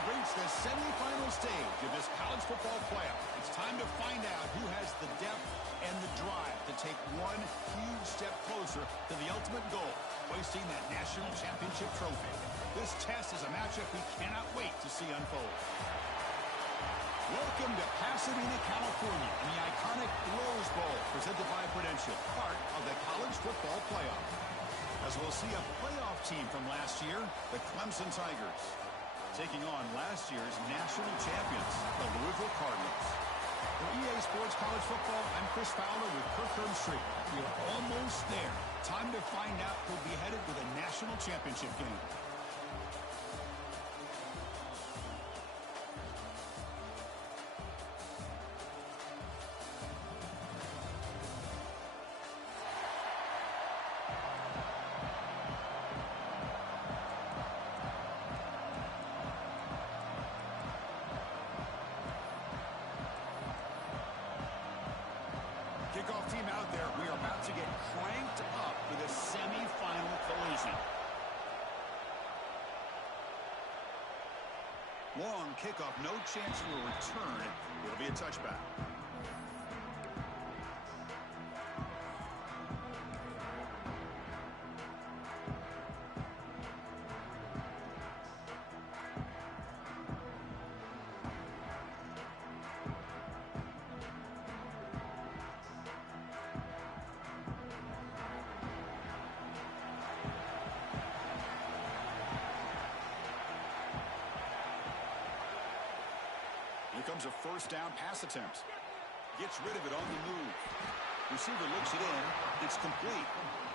have reached the semifinal stage of this college football playoff. It's time to find out who has the depth and the drive to take one huge step closer to the ultimate goal, hoisting that national championship trophy. This test is a matchup we cannot wait to see unfold. Welcome to Pasadena, California, in the iconic Rose Bowl, presented by Prudential, part of the college football playoff. As we'll see a playoff team from last year, the Clemson Tigers, taking on last year's national champions, the Louisville Cardinals. For EA Sports College Football, I'm Chris Fowler with Kirk Herbstreit. We are almost there. Time to find out who'll be headed to the national championship game. Kickoff team out there. We are about to get cranked up for the semifinal collision. Long kickoff, no chance for a return. It'll be a touchback. Here comes a first down pass attempt. Gets rid of it on the move. Receiver looks it in. It's complete.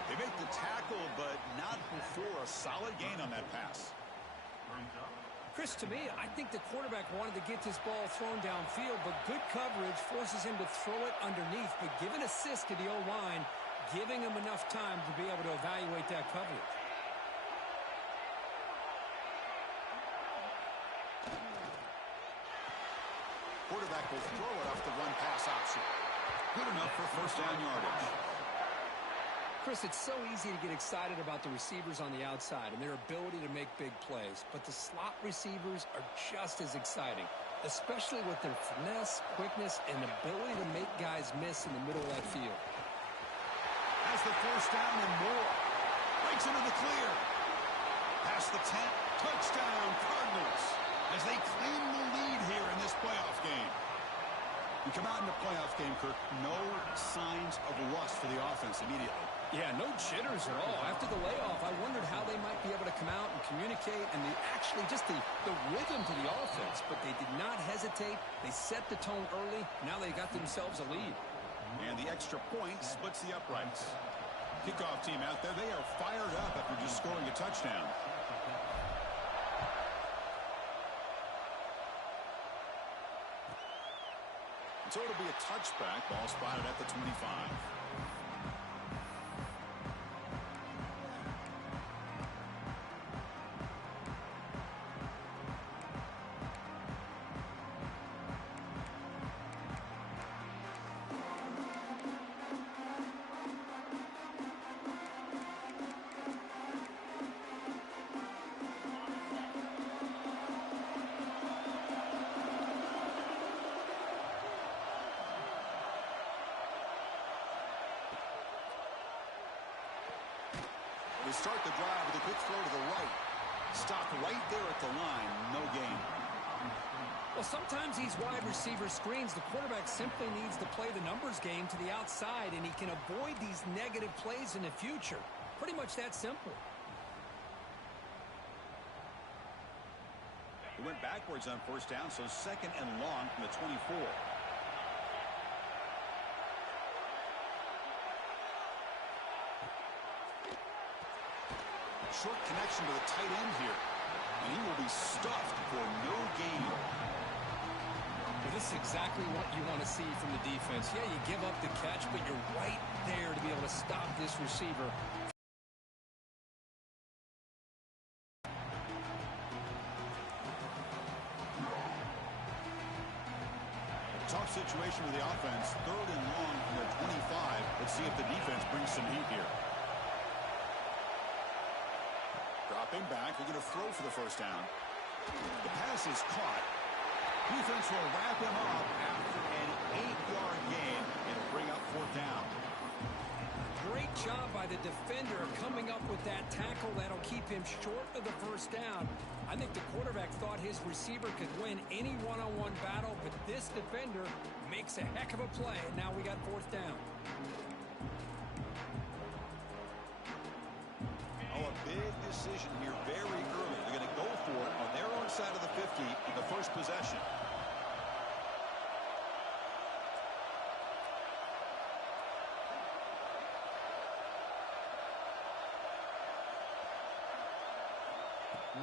They make the tackle, but not before a solid gain on that pass. Chris, to me, I think the quarterback wanted to get this ball thrown downfield, but good coverage forces him to throw it underneath. But give an assist to the O-line, giving him enough time to be able to evaluate that coverage. Quarterback will throw it off the run-pass option. Good enough for first down yardage. Chris, it's so easy to get excited about the receivers on the outside and their ability to make big plays, but the slot receivers are just as exciting, especially with their finesse, quickness, and ability to make guys miss in the middle of that field. Has the first down and more. Breaks into the clear. Past the 10. Touchdown, Cardinals, as they claim the lead here in this playoff game. We come out in the playoff game, Kirk, no signs of rust for the offense immediately. Yeah, no jitters at all. After the layoff, I wondered how they might be able to come out and communicate and actually just the rhythm to the offense. But they did not hesitate. They set the tone early. Now they got themselves a lead. And the extra point splits the uprights. Kickoff team out there, they are fired up after just scoring a touchdown. So it'll be a touchback. Ball spotted at the 25. They start the drive with a quick throw to the right. Stopped right there at the line. No gain. Well, sometimes these wide receiver screens, the quarterback simply needs to play the numbers game to the outside, and he can avoid these negative plays in the future. Pretty much that simple. He went backwards on first down, so second and long from the 24. Short connection to the tight end here. And he will be stuffed for no gain. Well, this is exactly what you want to see from the defense. Yeah, you give up the catch, but you're right there to be able to stop this receiver. Tough situation with the offense. Third and long from their 25. Let's see if the defense brings some heat here. Dropping back, we're going to throw for the first down. The pass is caught. Defense will wrap him up after an 8-yard gain. It'll bring up 4th down. Great job by the defender coming up with that tackle that'll keep him short of the 1st down. I think the quarterback thought his receiver could win any one-on-one battle, but this defender makes a heck of a play, and now we got 4th down. Oh, a big decision here very early. They're going to go for it on their own side of the 50 in the first possession.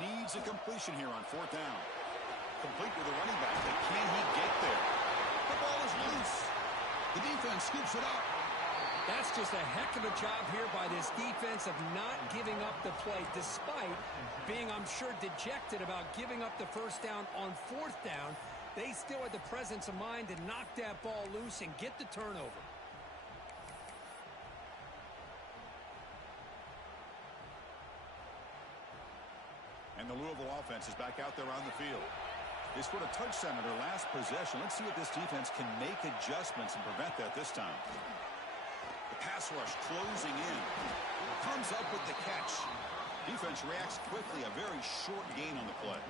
Needs a completion here on 4th down. Complete with the running back, but can he get there? The ball is loose. The defense scoops it up. That's just a heck of a job here by this defense of not giving up the play, despite being, I'm sure, dejected about giving up the 1st down on 4th down. They still had the presence of mind to knock that ball loose and get the turnover. And the Louisville offense is back out there on the field. They scored a touchdown in their last possession. Let's see if this defense can make adjustments and prevent that this time. The pass rush closing in. Comes up with the catch. Defense reacts quickly. A very short gain on the play.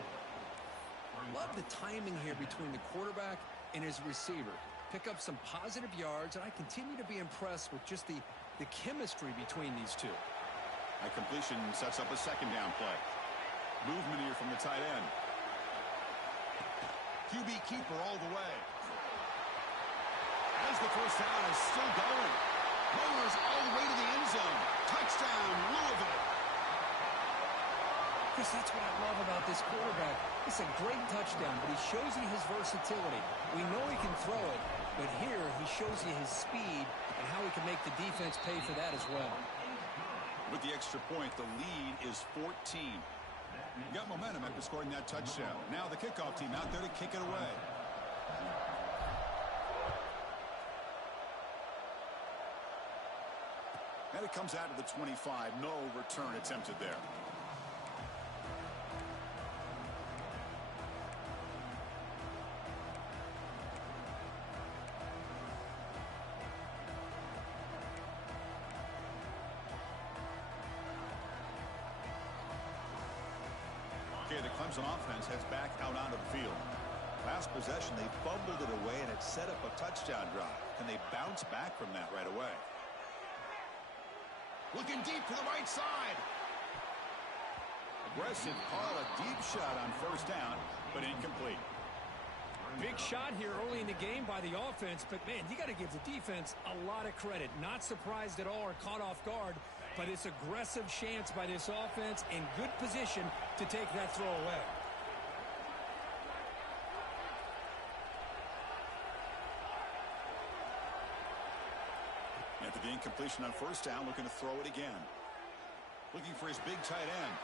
Love the timing here between the quarterback and his receiver. Pick up some positive yards, and I continue to be impressed with just the chemistry between these two. That completion sets up a 2nd down play. Movement here from the tight end. QB keeper all the way. As the 1st down is still going. Motors all the way to the end zone. Touchdown, Louisville. Chris, that's what I love about this quarterback. It's a great touchdown, but he shows you his versatility. We know he can throw it, but here he shows you his speed and how he can make the defense pay for that as well. With the extra point, the lead is 14. You got momentum after scoring that touchdown. Now the kickoff team out there to kick it away. And it comes out to the 25. No return attempted there. The Clemson offense heads back out onto the field. Last possession, they fumbled it away, and it set up a touchdown drive. Can they bounce back from that right away? Looking deep to the right side. Aggressive call, a deep shot on 1st down, but incomplete. Big shot here early in the game by the offense, but, man, you got to give the defense a lot of credit. Not surprised at all or caught off guard, but it's aggressive chance by this offense in good position to take that throw away. After the incompletion on 1st down, looking to throw it again. Looking for his big tight end.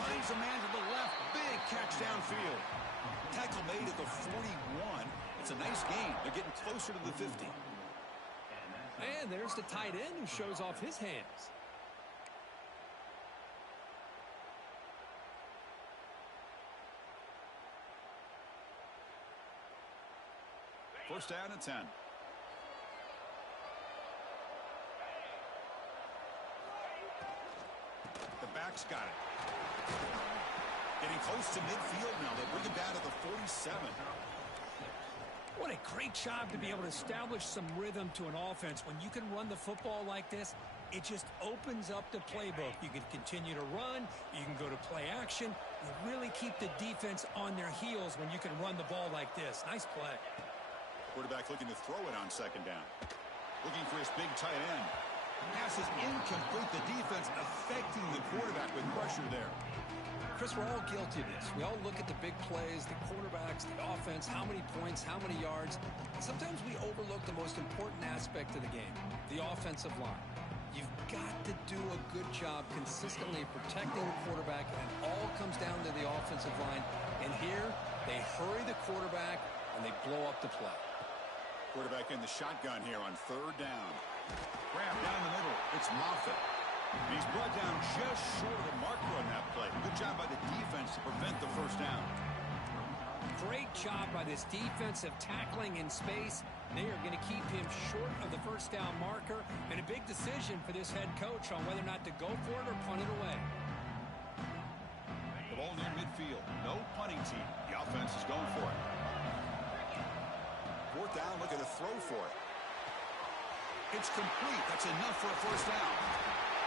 Finds a man to the left. Big catch downfield. Tackle made at the 41. It's a nice gain. They're getting closer to the 50. And there's the tight end who shows off his hands. First down and 10. The back's got it. Getting close to midfield now. They bring him down to the 47. What a great job to be able to establish some rhythm to an offense. When you can run the football like this, it just opens up the playbook. You can continue to run. You can go to play action. You really keep the defense on their heels when you can run the ball like this. Nice play. Quarterback looking to throw it on 2nd down. Looking for his big tight end. Pass is incomplete. The defense affecting the quarterback with pressure there. Chris, we're all guilty of this. We all look at the big plays, the quarterbacks, the offense, how many points, how many yards. Sometimes we overlook the most important aspect of the game, the offensive line. You've got to do a good job consistently protecting the quarterback, and it all comes down to the offensive line. And here, they hurry the quarterback, and they blow up the play. Quarterback in the shotgun here on 3rd down. Grab down the middle. It's Moffitt. He's brought down just short of the marker on that play. Good job by the defense to prevent the first down. Great job by this defensive tackling in space. They are going to keep him short of the first down marker, and a big decision for this head coach on whether or not to go for it or punt it away. The ball near midfield. No punting team. The offense is going for it. Fourth down, looking to throw for it. It's complete. That's enough for a first down.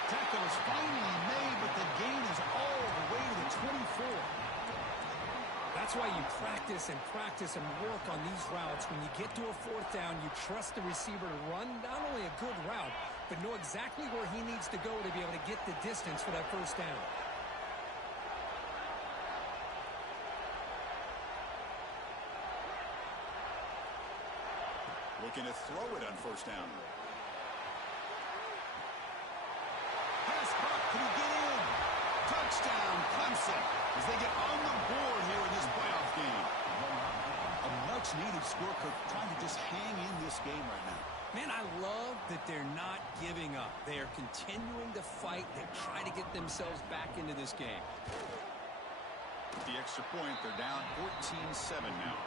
Tackle is finally made, but the gain is all the way to the 24. That's why you practice and work on these routes. When you get to a fourth down, you trust the receiver to run not only a good route, but know exactly where he needs to go to be able to get the distance for that first down. Looking to throw it on first down. Pass caught. Can he get in? Touchdown, Clemson, as they get on the board here in this playoff game. A much-needed score, Cook, trying to just hang in this game right now. Man, I love that they're not giving up. They are continuing to fight. They try to get themselves back into this game. With the extra point, they're down 14-7 now.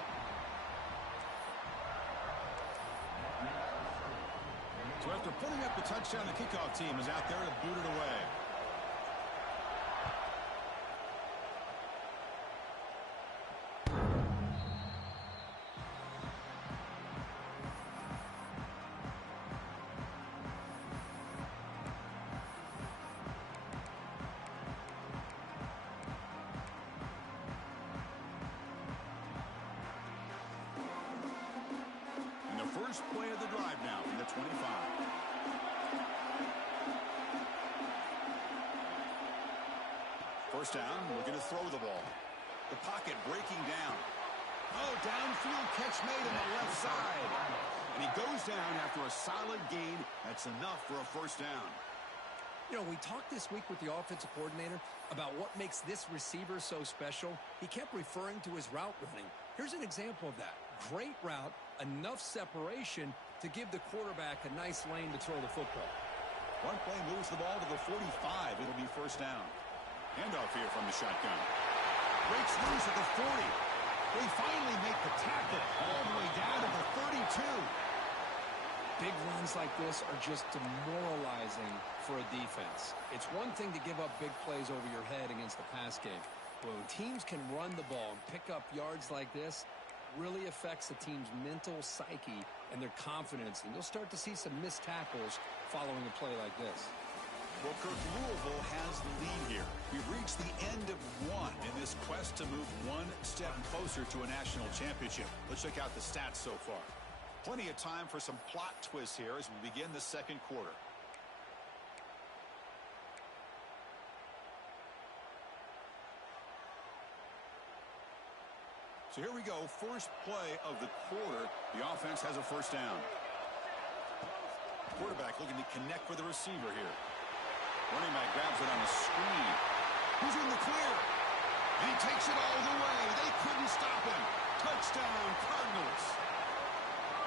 So after putting up the touchdown, the kickoff team is out there to boot it away. First play of the drive now from the 25. First down, looking to throw the ball. The pocket breaking down. Oh, downfield catch made on the left side. And he goes down after a solid gain. That's enough for a first down. You know, we talked this week with the offensive coordinator about what makes this receiver so special. He kept referring to his route running. Here's an example of that. Great route, enough separation to give the quarterback a nice lane to throw the football. One play moves the ball to the 45. It'll be first down. Handoff here from the shotgun. Breaks loose at the 40. They finally make the tackle all the way down to the 32. Big runs like this are just demoralizing for a defense. It's one thing to give up big plays over your head against the pass game. But when teams can run the ball and pick up yards like this, really affects the team's mental psyche and their confidence. And you'll start to see some missed tackles following a play like this. Well, Kirk, Louisville has the lead here. We've reached the end of one in this quest to move one step closer to a national championship. Let's check out the stats so far. Plenty of time for some plot twists here as we begin the second quarter. So here we go. First play of the quarter. The offense has a first down. Quarterback looking to connect with the receiver here. Running back grabs it on the screen. Who's in the clear? And he takes it all the way. They couldn't stop him. Touchdown, Cardinals.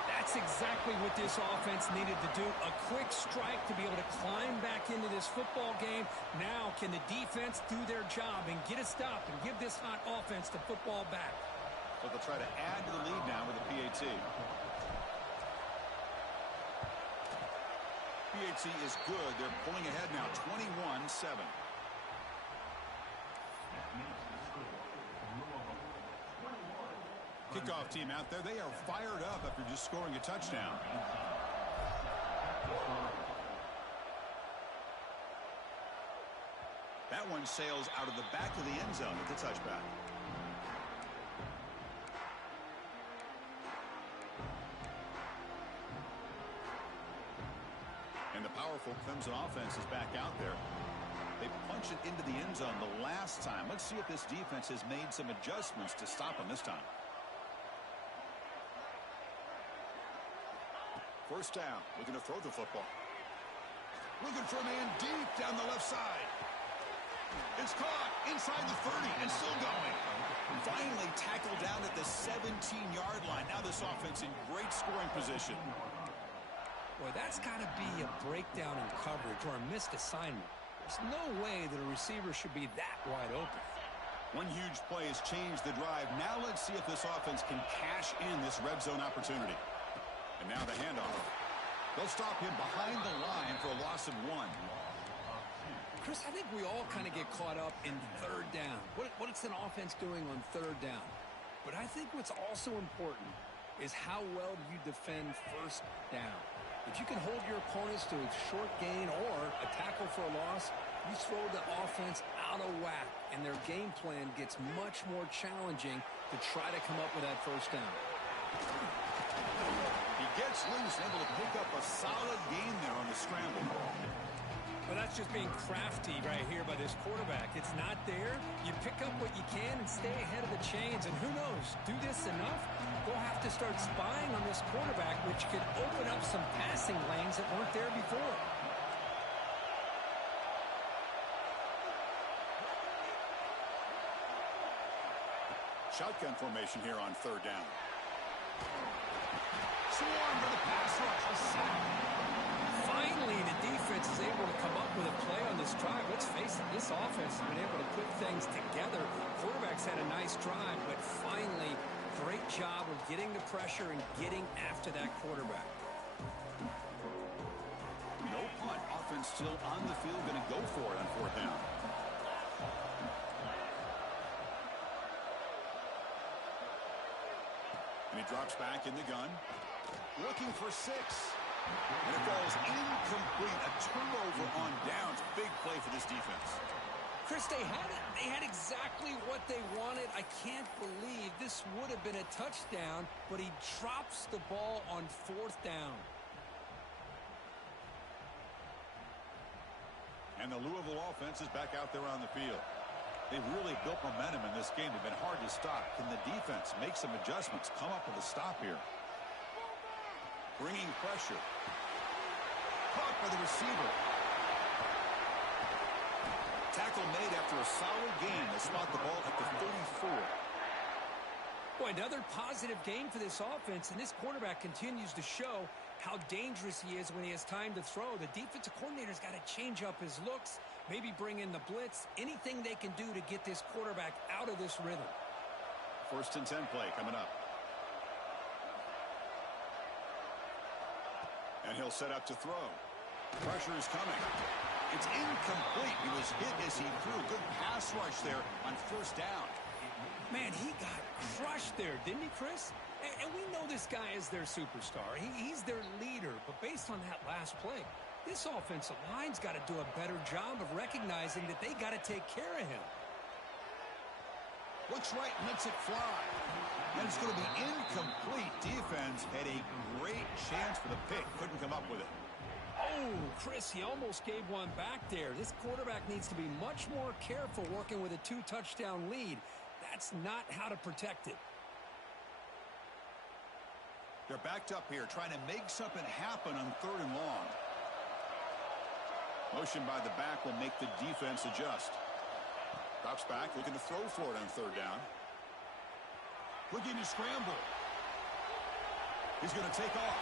That's exactly what this offense needed to do. A quick strike to be able to climb back into this football game. Now can the defense do their job and get a stop and give this hot offense the football back? So they'll try to add to the lead now with the PAT. PAT is good. They're pulling ahead now, 21-7. Kickoff team out there. They are fired up after just scoring a touchdown. That one sails out of the back of the end zone at the touchback. And the powerful Clemson offense is back out there. They punched it into the end zone the last time. Let's see if this defense has made some adjustments to stop them this time. First down, looking to throw the football. Looking for a man deep down the left side. It's caught inside the 30 and still going. Finally tackled down at the 17-yard line. Now this offense in great scoring position. Boy, that's got to be a breakdown in coverage or a missed assignment. There's no way that a receiver should be that wide open. One huge play has changed the drive. Now let's see if this offense can cash in this red zone opportunity. And now the handoff. They'll stop him behind the line for a loss of 1. Chris, I think we all kind of get caught up in third down. What is an offense doing on third down? But I think what's also important is how well you defend first down. If you can hold your opponents to a short gain or a tackle for a loss, you throw the offense out of whack, and their game plan gets much more challenging to try to come up with that first down. He gets loose, able to pick up a solid gain there on the scramble. Well, that's just being crafty right here by this quarterback. It's not there. You pick up what you can and stay ahead of the chains. And who knows, do this enough, we'll have to start spying on this quarterback, which could open up some passing lanes that weren't there before. Shotgun formation here on third down. Swarm to the pass rush. A sack. Finally, the defense is able to come up with a play on this drive. Let's face it, this offense has been able to put things together. Quarterback's had a nice drive, but finally, great job of getting the pressure and getting after that quarterback. No punt. Offense still on the field, going to go for it on fourth down. And he drops back in the gun. Looking for 6. And it falls incomplete. A turnover on downs. Big play for this defense. Chris, they had exactly what they wanted. I can't believe this would have been a touchdown, but he drops the ball on fourth down. And the Louisville offense is back out there on the field. They've really built momentum in this game. They've been hard to stop. Can the defense make some adjustments, come up with a stop here? Bringing pressure. Caught by the receiver. Tackle made after a solid gain. They spot the ball at the 34. Boy, another positive game for this offense, and this quarterback continues to show how dangerous he is when he has time to throw. The defensive coordinator's got to change up his looks, maybe bring in the blitz, anything they can do to get this quarterback out of this rhythm. 1st and 10 play coming up. And he'll set up to throw. Pressure is coming. It's incomplete. He was hit as he threw. Good pass rush there on 1st down. Man, he got crushed there, didn't he, Chris? And we know this guy is their superstar. He's their leader. But based on that last play, this offensive line's got to do a better job of recognizing that they got to take care of him. Looks right, lets it fly. And it's going to be incomplete. Defense had a great chance for the pick. Couldn't come up with it. Oh, Chris, he almost gave one back there. This quarterback needs to be much more careful working with a 2-touchdown lead. That's not how to protect it. They're backed up here, trying to make something happen on 3rd and long. Motion by the back will make the defense adjust. Drops back, looking to throw for it on 3rd down. Looking to scramble. He's going to take off.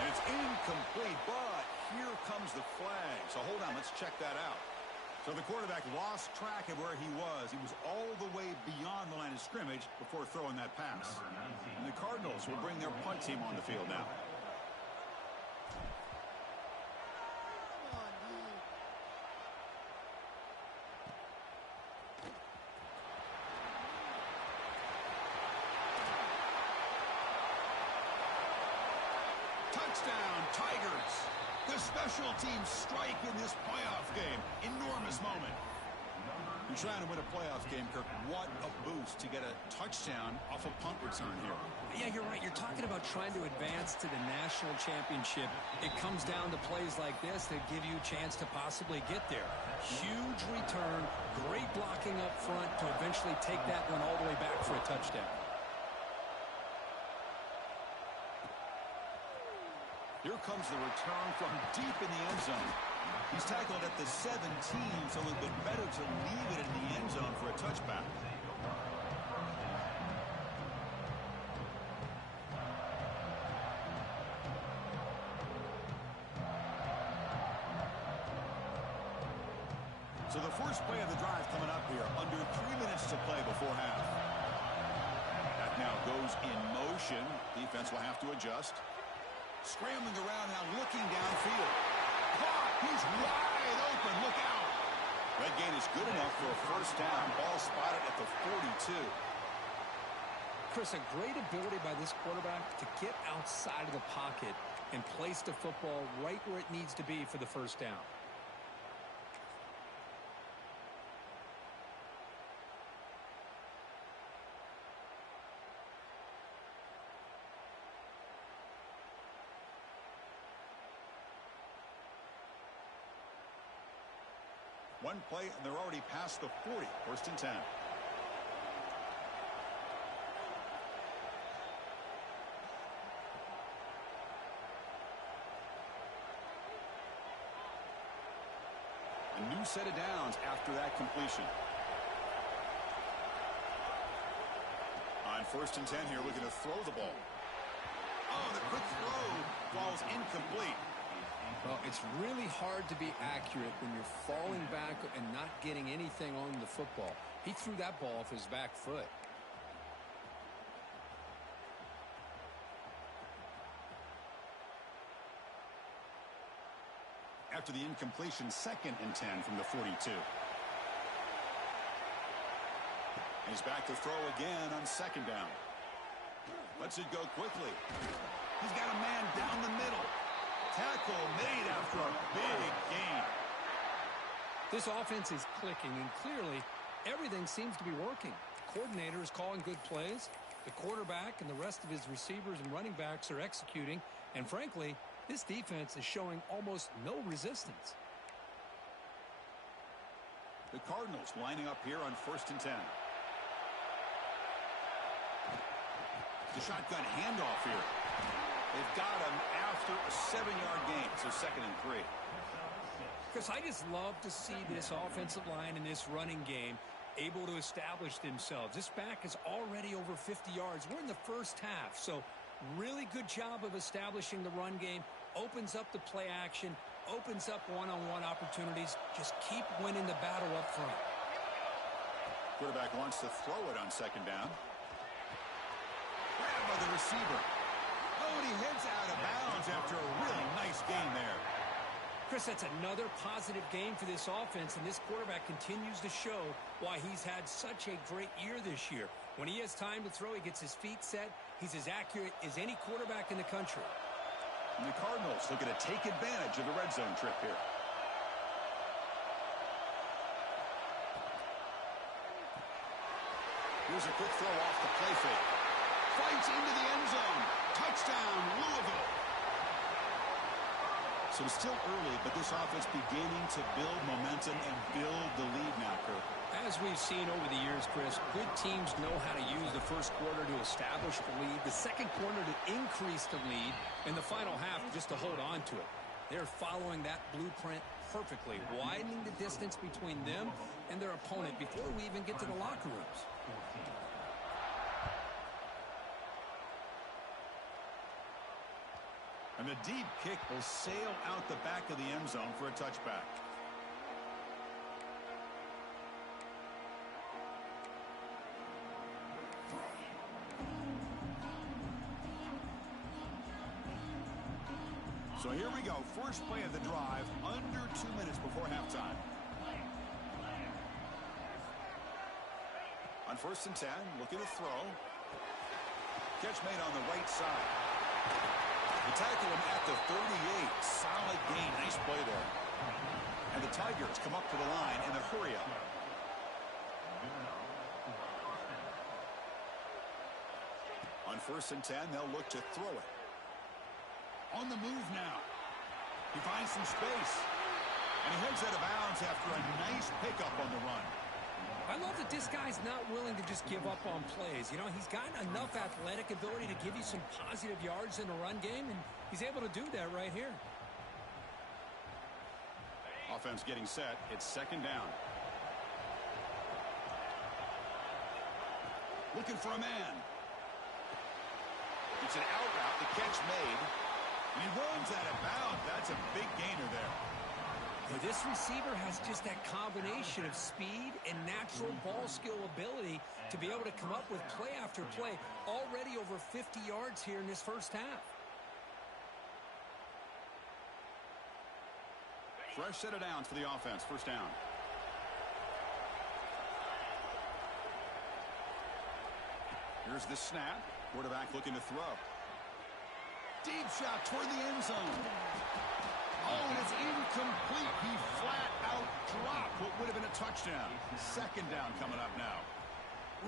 And it's incomplete, but here comes the flag. So hold on, let's check that out. So the quarterback lost track of where he was. He was all the way beyond the line of scrimmage before throwing that pass. And the Cardinals will bring their punt team on the field now. Touchdown, Tigers. The special teams strike in this playoff game. Enormous moment. You're trying to win a playoff game, Kirk. What a boost to get a touchdown off a punt return here. Yeah, you're right. You're talking about trying to advance to the national championship. It comes down to plays like this that give you a chance to possibly get there. Huge return, great blocking up front to eventually take that one all the way back for a touchdown. Here comes the return from deep in the end zone. He's tackled at the 17, so a little bit better to leave it in the end zone for a touchback. So the first play of the drive coming up here. Under 3 minutes to play before half. That now goes in motion. Defense will have to adjust. Scrambling around now, looking downfield. Caught! He's wide open. Look out! That gain is good enough for a first down. Ball spotted at the 42. Chris, a great ability by this quarterback to get outside of the pocket and place the football right where it needs to be for the first down. One play, and they're already past the 40. First and 10. A new set of downs after that completion. On first and 10 here, looking to throw the ball. Oh, the quick throw falls incomplete. Well, it's really hard to be accurate when you're falling back and not getting anything on the football. He threw that ball off his back foot. After the incompletion, second and 10 from the 42. He's back to throw again on second down. Lets it go quickly. He's got a man down the middle. Tackle made after a big gain. This offense is clicking, and clearly everything seems to be working. The coordinator is calling good plays. The quarterback and the rest of his receivers and running backs are executing. And frankly, this defense is showing almost no resistance. The Cardinals lining up here on first and 10. The shotgun handoff here. They've got him after a 7-yard gain, so second and 3. Chris, I just love to see this offensive line and this running game able to establish themselves. This back is already over 50 yards. We're in the first half, so really good job of establishing the run game. Opens up the play action, opens up one-on-one opportunities. Just keep winning the battle up front. Quarterback wants to throw it on second down. Grabbed by the receiver. Oh, and he heads out of bounds after a really nice gain there. Chris, that's another positive game for this offense, and this quarterback continues to show why he's had such a great year this year. When he has time to throw, he gets his feet set. He's as accurate as any quarterback in the country. And the Cardinals looking to take advantage of the red zone trip here. Here's a quick throw off the play fake. Fights into the end zone. Touchdown, Louisville. So it's still early, but this offense beginning to build momentum and build the lead now, Kirk. As we've seen over the years, Chris, good teams know how to use the first quarter to establish the lead, the second quarter to increase the lead, and the final half just to hold on to it. They're following that blueprint perfectly, widening the distance between them and their opponent before we even get to the locker rooms. And the deep kick will sail out the back of the end zone for a touchback. So here we go. First play of the drive, under 2 minutes before halftime. On first and 10, looking to throw. Catch made on the right side. They tackle him at the 38. Solid gain. Nice play there. And the Tigers come up to the line in a hurry-up. On first and 10, they'll look to throw it. On the move now. He finds some space. And he heads out of bounds after a nice pickup on the run. I love that this guy's not willing to just give up on plays. You know, he's got enough athletic ability to give you some positive yards in the run game, and he's able to do that right here. Offense getting set. It's second down. Looking for a man. It's an out route. The catch made. And he runs out of bounds. That's a big gainer there. Well, this receiver has just that combination of speed and natural ball skill ability to be able to come up with play after play, already over 50 yards here in this first half. Fresh set of downs for the offense. First down. Here's the snap. Quarterback looking to throw. Deep shot toward the end zone. Oh, and it's incomplete. He flat out dropped what would have been a touchdown. Second down coming up now.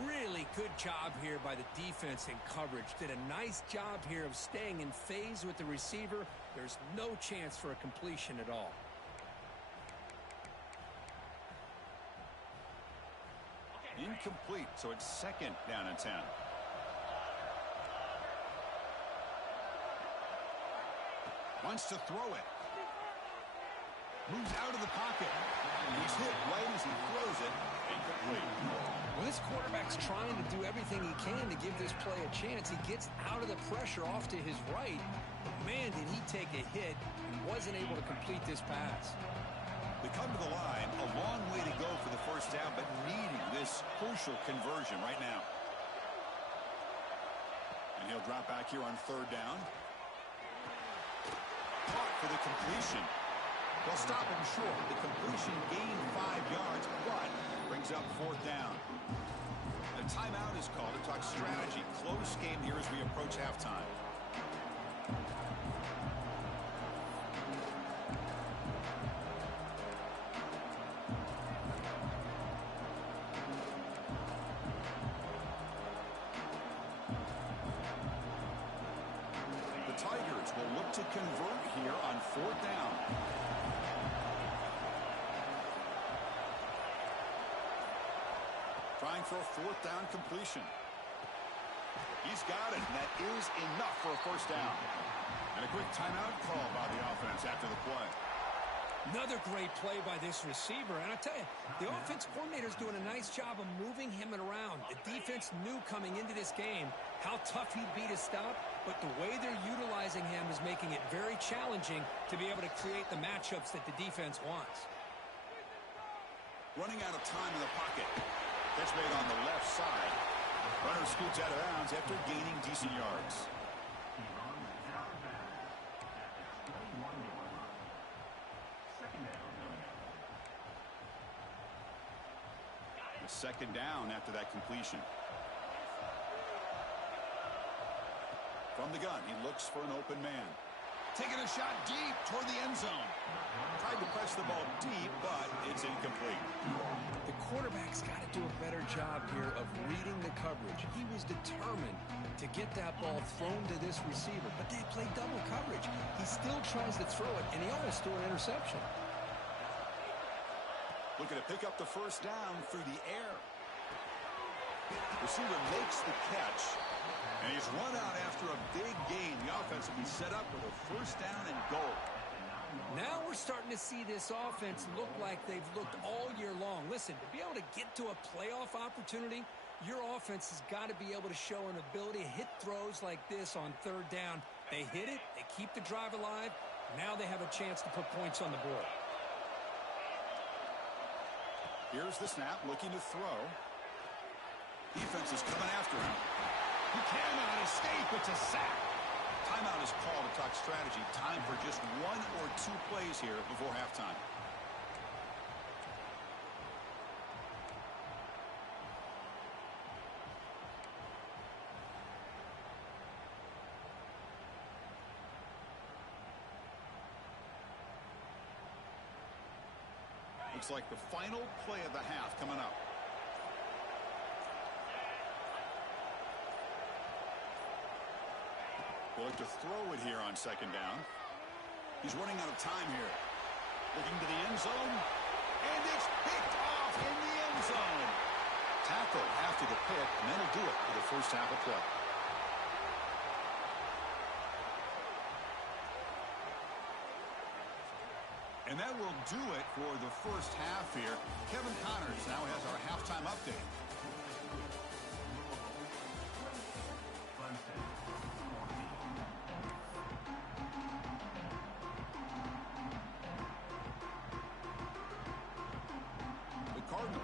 Really good job here by the defense in coverage. Did a nice job here of staying in phase with the receiver. There's no chance for a completion at all. Incomplete, so it's second down and 10. Wants to throw it. Moves out of the pocket. He's hit right as he throws it. Incomplete. Well, this quarterback's trying to do everything he can to give this play a chance. He gets out of the pressure off to his right. But man, did he take a hit and wasn't able to complete this pass. They come to the line, a long way to go for the first down, but needing this crucial conversion right now. And he'll drop back here on third down. Caught for the completion. They'll stop him short. The completion gained 5 yards, but brings up fourth down. A timeout is called to talk strategy. Close game here as we approach halftime. The Tigers will look to convert here on fourth down. Trying for a fourth down completion. He's got it, and that is enough for a first down. And a quick timeout call by the offense after the play. Another great play by this receiver. And I tell you, the offense coordinator's doing a nice job of moving him around. The defense knew coming into this game how tough he'd be to stop, but the way they're utilizing him is making it very challenging to be able to create the matchups that the defense wants. Running out of time in the pocket. Catch made on the left side. Runner scoots out of bounds after gaining decent yards. Second down after that completion. From the gun, he looks for an open man. Taking a shot deep toward the end zone. Tried to press the ball deep, but it's incomplete. The quarterback's got to do a better job here of reading the coverage. He was determined to get that ball thrown to this receiver, but they played double coverage. He still tries to throw it, and he almost threw an interception. Looking to pick up the first down through the air. Receiver makes the catch, and he's run out after a big gain. The offense will be set up with a first down and goal. Now we're starting to see this offense look like they've looked all year long. Listen, to be able to get to a playoff opportunity, your offense has got to be able to show an ability to hit throws like this on third down. They hit it, they keep the drive alive. Now they have a chance to put points on the board. Here's the snap, looking to throw. Defense is coming after him. He cannot escape. It's a sack. Timeout is called to talk strategy. Time for just 1 or 2 plays here before halftime. Looks like the final play of the half coming up. We'll look to throw it here on second down. He's running out of time here. Looking to the end zone. And it's picked off in the end zone. Tackle after the pick, and that'll do it for the first half of play. And that will do it for the first half here. Kevin Connors now has our halftime update.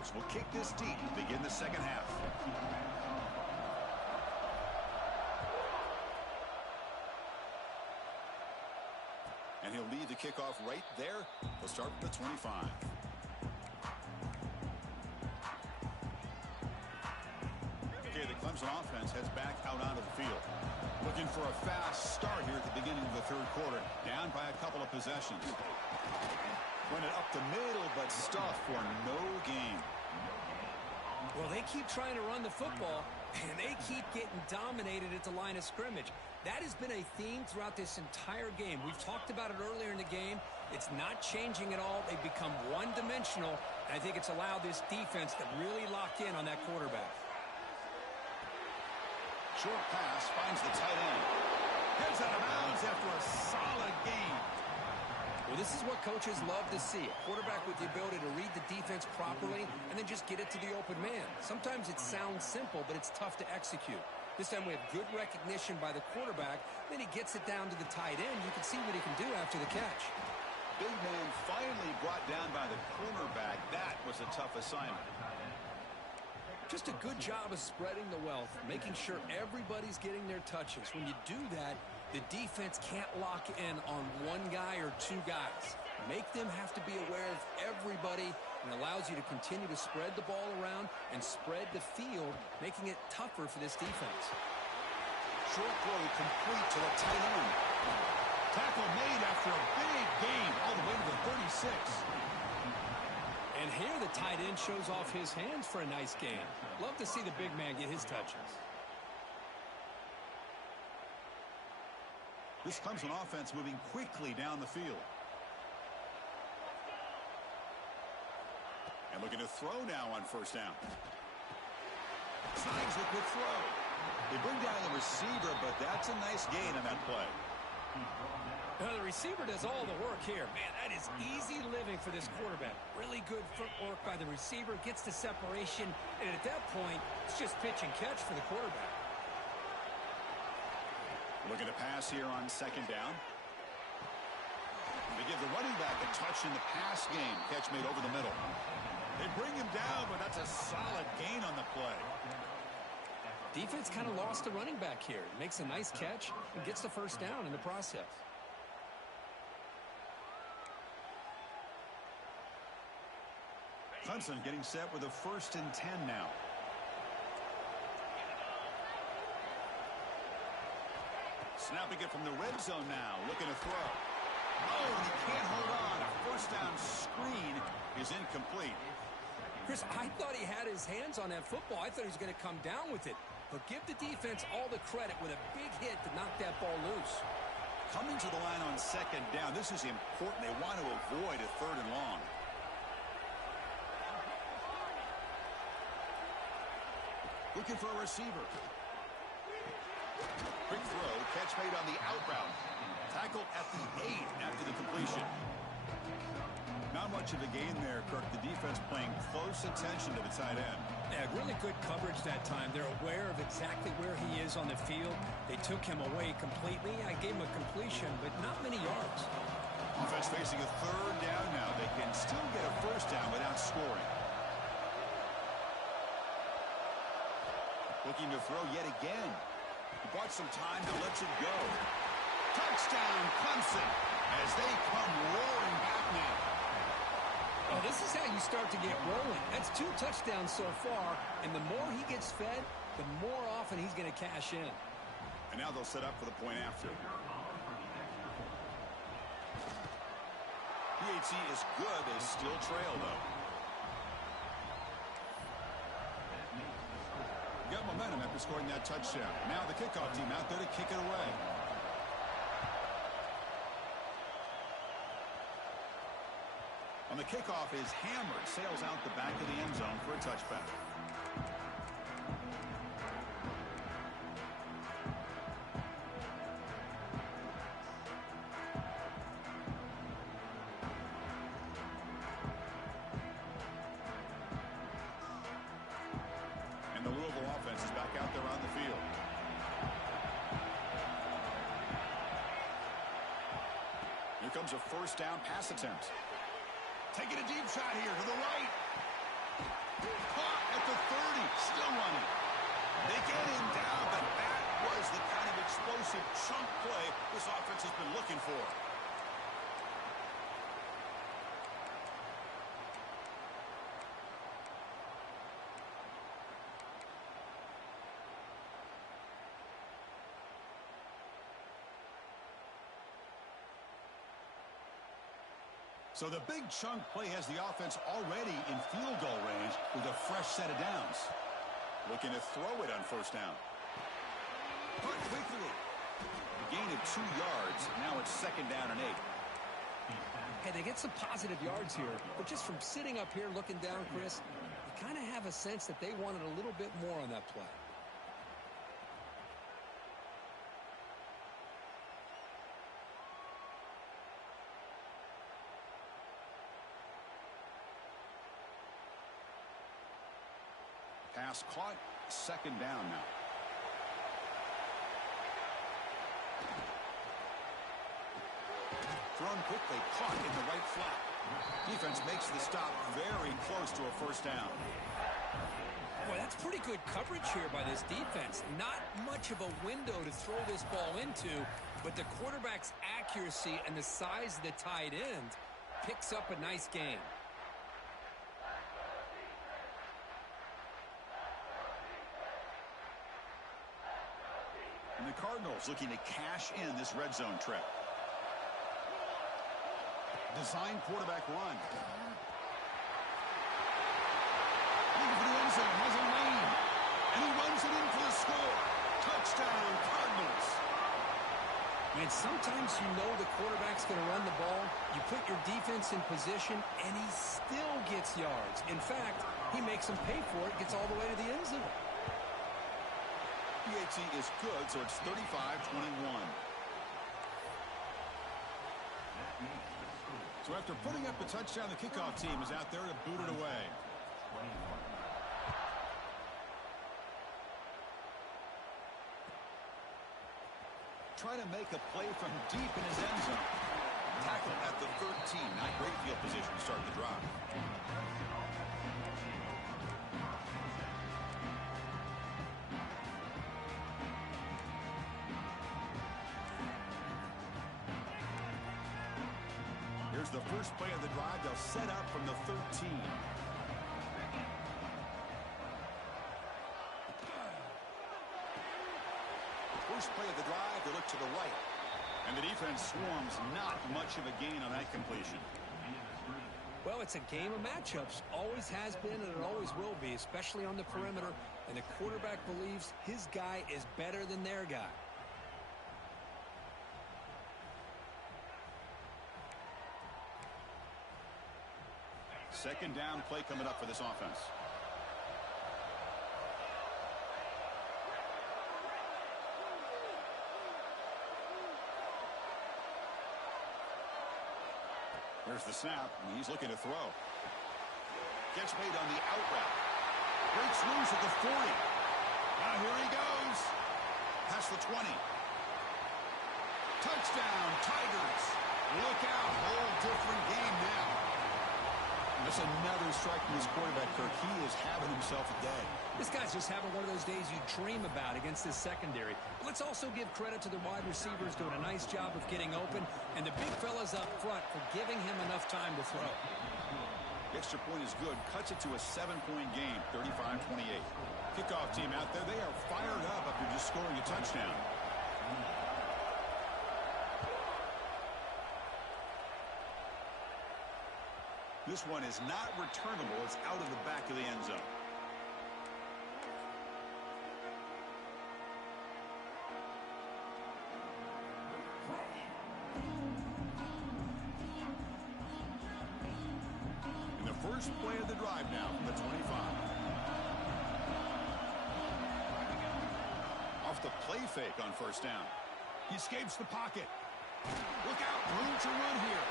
Eagles will kick this deep to begin the second half. And he'll lead the kickoff right there. They'll start from the 25. Okay, the Clemson offense heads back out onto the field. Looking for a fast start here at the beginning of the third quarter. Down by a couple of possessions. Run it up the middle, but stuff for no gain. Well, they keep trying to run the football, and they keep getting dominated at the line of scrimmage. That has been a theme throughout this entire game. We've talked about it earlier in the game. It's not changing at all. They've become one-dimensional, and I think it's allowed this defense to really lock in on that quarterback. Short pass finds the tight end. Heads out of bounds after a solid gain. Well, this is what coaches love to see. A quarterback with the ability to read the defense properly and then just get it to the open man. Sometimes it sounds simple, but it's tough to execute. This time we have good recognition by the quarterback. Then he gets it down to the tight end. You can see what he can do after the catch. Big man finally brought down by the cornerback. That was a tough assignment. Just a good job of spreading the wealth, making sure everybody's getting their touches. When you do that, the defense can't lock in on one guy or two guys. Make them have to be aware of everybody, and allows you to continue to spread the ball around and spread the field, making it tougher for this defense. Short throw complete to the tight end. Tackle made after a big gain all the way to the 36. And here the tight end shows off his hands for a nice gain. Love to see the big man get his touches. This Clemson offense moving quickly down the field. And looking to throw now on first down. Signs a quick throw. They bring down the receiver, but that's a nice gain on that play. The receiver does all the work here. Man, that is easy living for this quarterback. Really good footwork by the receiver. Gets the separation. And at that point, it's just pitch and catch for the quarterback. Looking to pass here on second down. They give the running back a touch in the pass game. Catch made over the middle. They bring him down, but that's a solid gain on the play. Defense kind of lost the running back here. Makes a nice catch and gets the first down in the process. Clemson getting set with a 1st and 10 now. Snapping it from the red zone now. Looking to throw. Oh, he can't hold on. A first down screen is incomplete. Chris, I thought he had his hands on that football. I thought he was going to come down with it. But give the defense all the credit with a big hit to knock that ball loose. Coming to the line on second down. This is important. They want to avoid a 3rd and long. Looking for a receiver. Quick throw. Catch made on the out route. Tackled at the 8 after the completion. Not much of a gain there, Kirk. The defense paying close attention to the tight end. Yeah, really good coverage that time. They're aware of exactly where he is on the field. They took him away completely. I gave him a completion, but not many yards. Offense facing a 3rd down now. They can still get a first down without scoring. Looking to throw yet again. He bought some time, now lets it go. Touchdown, Clemson, as they come roaring back now. Oh, this is how you start to get rolling. That's 2 touchdowns so far, and the more he gets fed, the more often he's going to cash in. And now they'll set up for the point after. PHC is good. They still trail, though. Got momentum after scoring that touchdown. Now the kickoff team out there to kick it away. On the kickoff is hammered, sails out the back of the end zone for a touchback. And the Louisville offense is back out there on the field. Here comes a first down pass attempt. Taking a deep shot here to the right. Caught at the 30. Still running. They get him down, but that was the kind of explosive chunk play this offense has been looking for. So the big chunk play has the offense already in field goal range with a fresh set of downs. Looking to throw it on first down. Put quickly. A gain of 2 yards. Now it's second down and 8. Hey, they get some positive yards here, but just from sitting up here looking down, Chris, you kind of have a sense that they wanted a little bit more on that play. Pass caught. Second down now. Thrown quickly. Caught in the right flat. Defense makes the stop very close to a first down. Boy, that's pretty good coverage here by this defense. Not much of a window to throw this ball into, but the quarterback's accuracy and the size of the tight end picks up a nice gain. And the Cardinals looking to cash in this red zone trip. Design quarterback run. Looking for the end zone. Has a lane. And he runs it in for the score. Touchdown, Cardinals. Man, sometimes you know the quarterback's going to run the ball. You put your defense in position, and he still gets yards. In fact, he makes them pay for it, gets all the way to the end zone. PAT is good, so it's 35-21. So after putting up the touchdown, the kickoff team is out there to boot it away. Trying to make a play from deep in his end zone. Tackled at the 13. Not great field position to start the drive. Here's the first play of the drive. They'll set up from the 13. First play of the drive, they look to the right. And the defense swarms. Not much of a gain on that completion. Well, it's a game of matchups. Always has been, and it always will be, especially on the perimeter. And the quarterback believes his guy is better than their guy. Second down play coming up for this offense. There's the snap, and he's looking to throw. Gets made on the out route. Breaks loose at the 40. Now here he goes. Past the 20. Touchdown, Tigers. Look out, whole different game now. That's another strike from his quarterback, Kirk. He is having himself a day. This guy's just having one of those days you dream about against this secondary. But let's also give credit to the wide receivers doing a nice job of getting open, and the big fellas up front for giving him enough time to throw. The extra point is good. Cuts it to a 7-point game, 35-28. Kickoff team out there, they are fired up after just scoring a touchdown. This one is not returnable. It's out of the back of the end zone. And the first play of the drive now from the 25. Off the play fake on first down. He escapes the pocket. Look out, room to run here.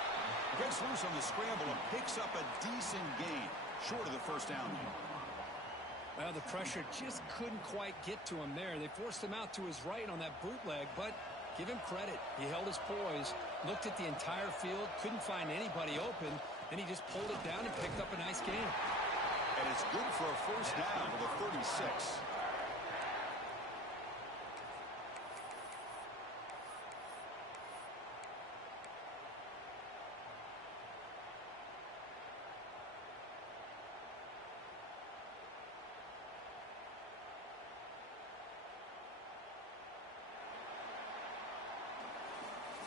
Gets loose on the scramble and picks up a decent gain, short of the first down. Well, the pressure just couldn't quite get to him there. They forced him out to his right on that bootleg, but give him credit. He held his poise, looked at the entire field, couldn't find anybody open, and he just pulled it down and picked up a nice gain. A And it's good for a first down to the 36.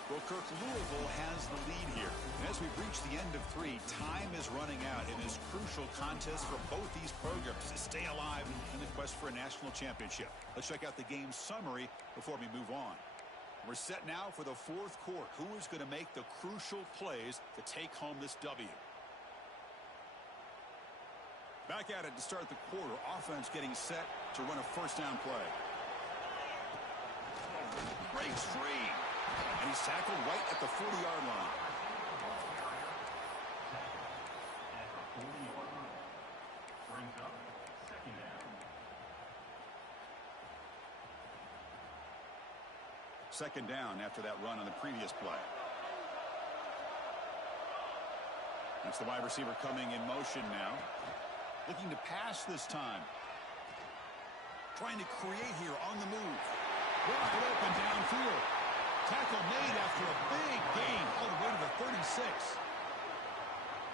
Well, Kirk, Louisville has the lead here. And as we've reached the end of 3, time is running out in this crucial contest for both these programs to stay alive in the quest for a national championship. Let's check out the game summary before we move on. We're set now for the 4th quarter. Who is going to make the crucial plays to take home this W? Back at it to start the quarter. Offense getting set to run a first down play. Breaks free. And he's tackled right at the 40-yard line. Second down after that run on the previous play. That's the wide receiver coming in motion now. Looking to pass this time. Trying to create here on the move. Wide open downfield. Tackle made after a big gain all the way to the 36.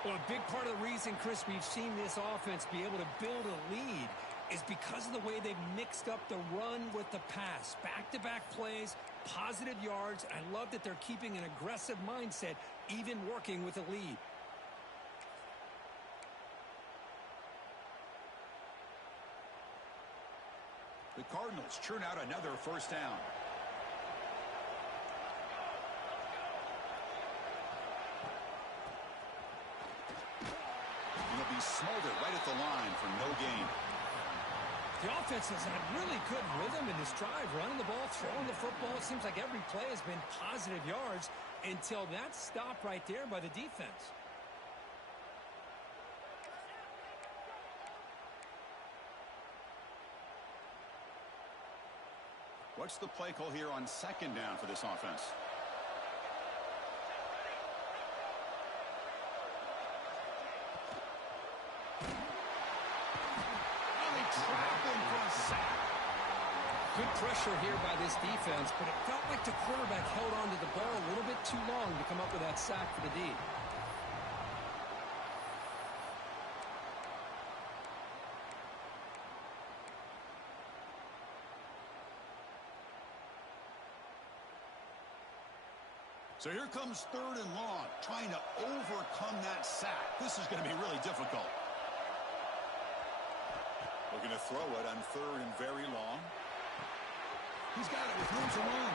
Well, a big part of the reason, Chris, we've seen this offense be able to build a lead is because of the way they've mixed up the run with the pass. Back-to-back plays, positive yards. I love that they're keeping an aggressive mindset, even working with a lead. The Cardinals churn out another first down. He'll be smothered right at the line for no gain. The offense has had really good rhythm in this drive, running the ball, throwing the football. It seems like every play has been positive yards until that stop right there by the defense. What's the play call here on second down for this offense? Good pressure here by this defense, but it felt like the quarterback held on to the ball a little bit too long to come up with that sack for the D. So here comes third and long, trying to overcome that sack. This is going to be really difficult. Looking to throw it on third and very long. He's got it with room to run.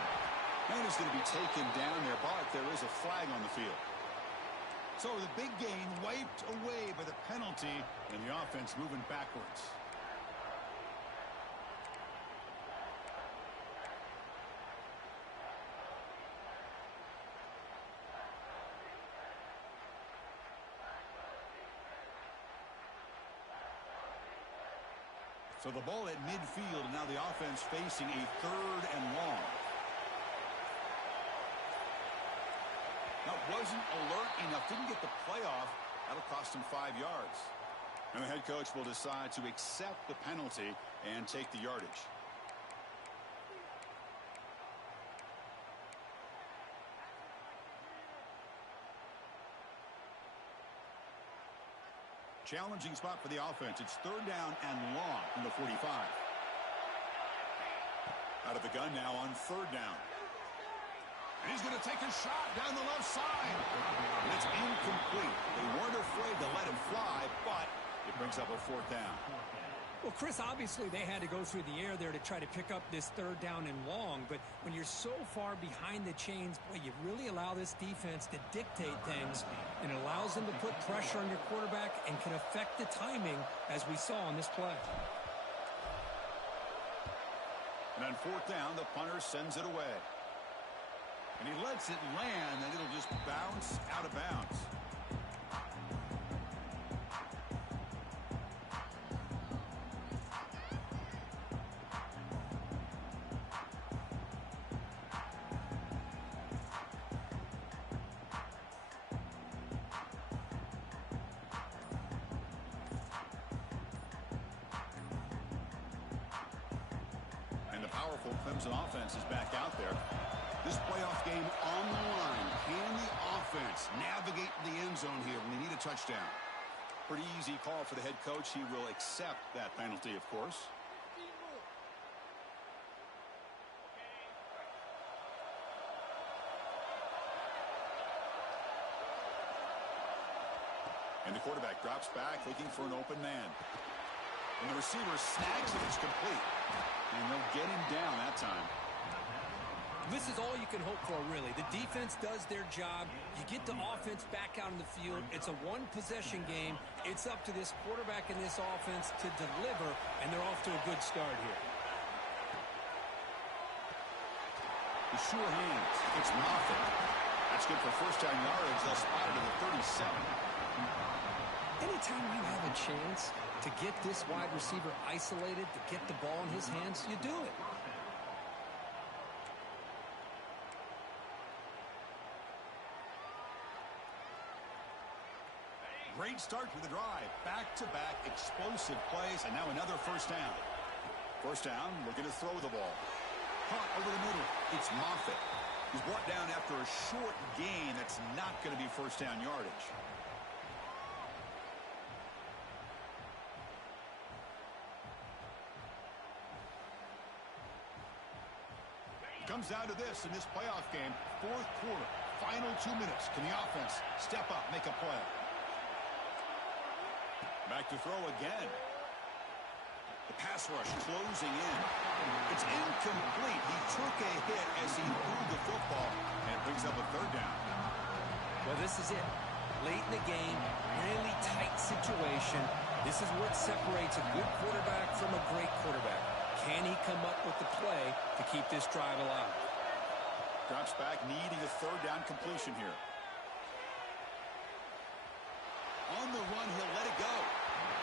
And he's going to be taken down there, but there is a flag on the field. So the big gain wiped away by the penalty, and the offense moving backwards. So the ball at midfield, and now the offense facing a third and long. That wasn't alert enough. Didn't get the play off. That'll cost him 5 yards. And the head coach will decide to accept the penalty and take the yardage. Challenging spot for the offense. It's third down and long from the 45. Out of the gun now on third down. And he's going to take a shot down the left side. And it's incomplete. They weren't afraid to let him fly, but it brings up a fourth down. Well, Chris, obviously they had to go through the air there to try to pick up this third down and long, but when you're so far behind the chains, boy, you really allow this defense to dictate things, and it allows them to put pressure on your quarterback and can affect the timing, as we saw on this play. And on fourth down, the punter sends it away. And he lets it land, and it'll just bounce out of bounds. powerful Clemson offense is back out there. This playoff game on the line. Can the offense navigate the end zone here when they need a touchdown? Pretty easy call for the head coach. He will accept that penalty, of course. And the quarterback drops back, looking for an open man. And the receiver snags it. It's complete. And they'll get him down that time. This is all you can hope for, really. The defense does their job. You get the offense back out in the field. It's a one-possession game. It's up to this quarterback and this offense to deliver, and they're off to a good start here. The sure hands. It's Moffitt. That's good for first down yardage. They'll spot it at the 37. Anytime you have a chance to get this wide receiver isolated, to get the ball in his hands, you do it. Great start to the drive. Back-to-back explosive plays, and now another first down. First down, looking to throw the ball. Caught over the middle. It's Moffitt. He's brought down after a short gain. That's not going to be first down yardage. Comes down to this in this playoff game. Fourth quarter, final 2 minutes. Can the offense step up, make a play? Back to throw again. The pass rush closing in. It's incomplete. He took a hit as he threw the football and brings up a third down. Well, this is it. Late in the game, really tight situation. This is what separates a good quarterback from a great quarterback. Can he come up with the play to keep this drive alive? Drops back, needing a third down completion here. On the run, he'll let it go.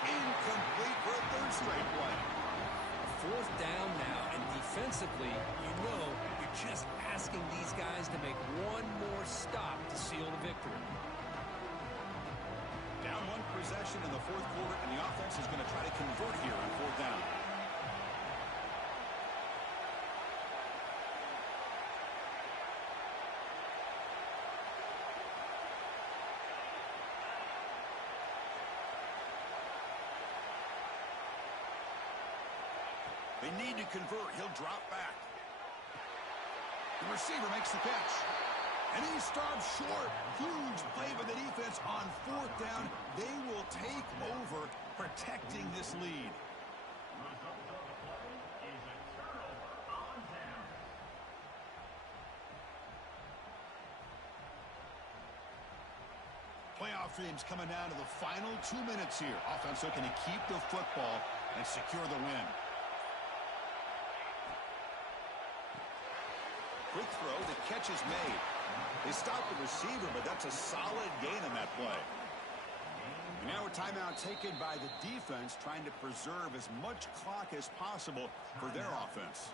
Incomplete for a third straight play. Fourth down now, and defensively, you're just asking these guys to make one more stop to seal the victory. Down one possession in the fourth quarter, and the offense is going to try to convert here on fourth down. They need to convert. He'll drop back. The receiver makes the catch. And he stops short. Huge play by the defense on fourth down. They will take over, protecting this lead. Playoff dreams coming down to the final 2 minutes here. Offense looking to keep the football and secure the win. Quick throw, the catch is made. They stopped the receiver, but that's a solid gain on that play. And now a timeout taken by the defense, trying to preserve as much clock as possible for their offense.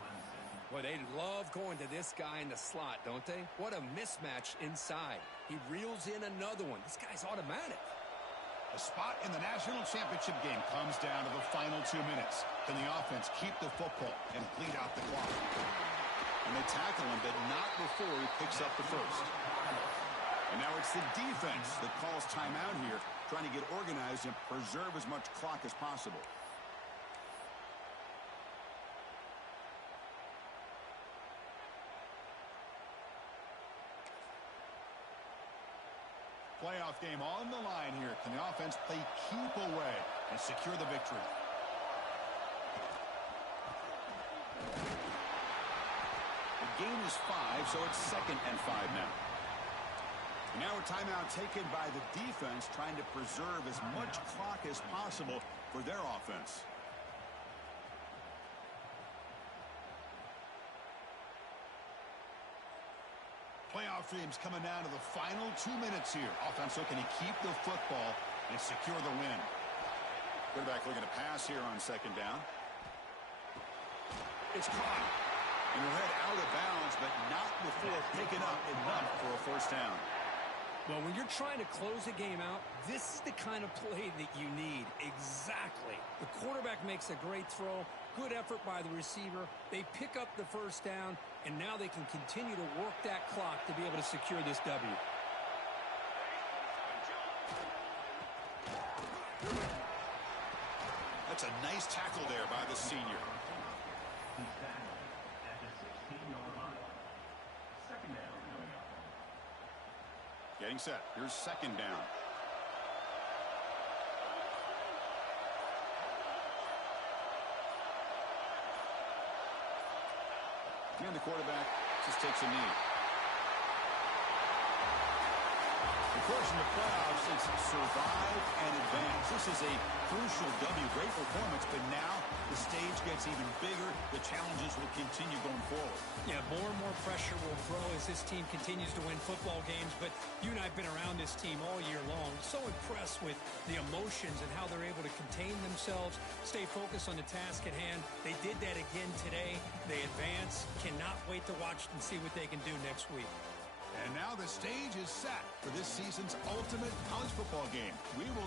Well, they love going to this guy in the slot, don't they? What a mismatch inside. He reels in another one. This guy's automatic. A spot in the national championship game comes down to the final 2 minutes. Can the offense keep the football and bleed out the clock? And they tackle him, but not before he picks up the first. And now it's the defense that calls timeout here, trying to get organized and preserve as much clock as possible. Playoff game on the line here. Can the offense play keep away and secure the victory? The game is 5, so it's 2nd and 5 now. And now a timeout taken by the defense, trying to preserve as much clock as possible for their offense. Playoff dreams coming down to the final 2 minutes here. Offense looking to keep the football and secure the win. Quarterback looking to pass here on 2nd down. It's caught. And he'll head out of bounds, but not before picking up enough for a first down. Well, when you're trying to close a game out, this is the kind of play that you need. Exactly. The quarterback makes a great throw. Good effort by the receiver. They pick up the first down, and now they can continue to work that clock to be able to secure this W. That's a nice tackle there by the senior. Getting set. Here's second down. And the quarterback just takes a knee. Of course, in the playoffs, it's survive and advance. This is a crucial W. Great performance, but now the stage gets even bigger. The challenges will continue going forward. Yeah, more and more pressure will grow as this team continues to win football games. But you and I have been around this team all year long. So impressed with the emotions and how they're able to contain themselves, stay focused on the task at hand. They did that again today. They advance. Cannot wait to watch and see what they can do next week. And now the stage is set for this season's ultimate college football game. We will